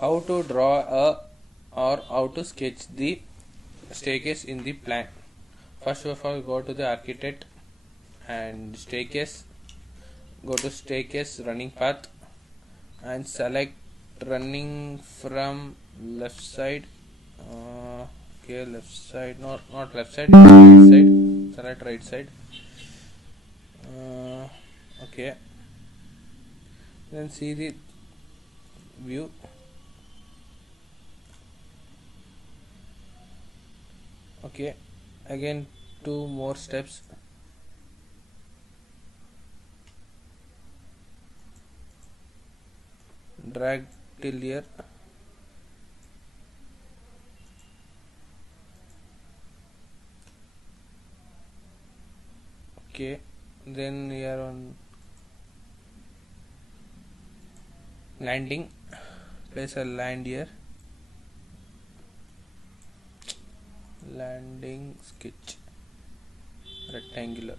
How to draw a or how to sketch the staircase in the plan. First of all, go to the architect and staircase. Go to staircase running path and select running from left side. Okay, left side, not left side, right side. Select right side. Okay, then see the view. Okay, again 2 more steps. Drag till here. Okay, then here on landing, place a land here. Landing sketch rectangular.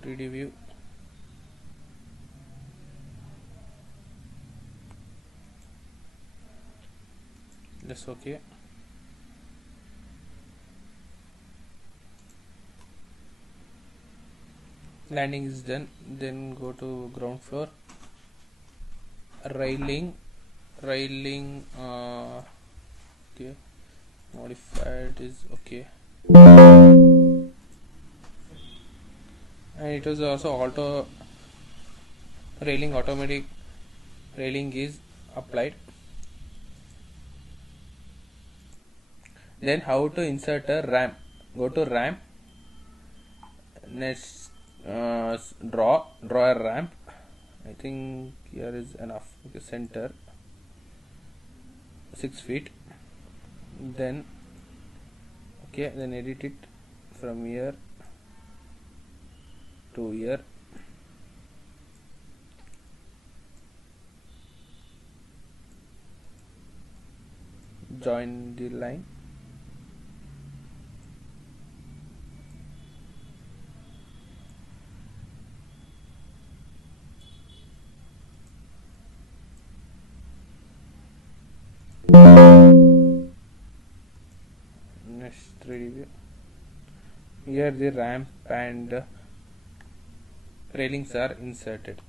(3D) view. That's okay. Landing is done. Then go to ground floor. Railing. Okay. Modified is okay. And it was also auto railing. Automatic railing is applied. Then how to insert a ramp? Go to ramp. Next, draw a ramp. I think here is enough. Okay, center 6 feet. Then okay, then edit it from here to here. Join the line. Next 3D view. Here the ramp and railings are inserted.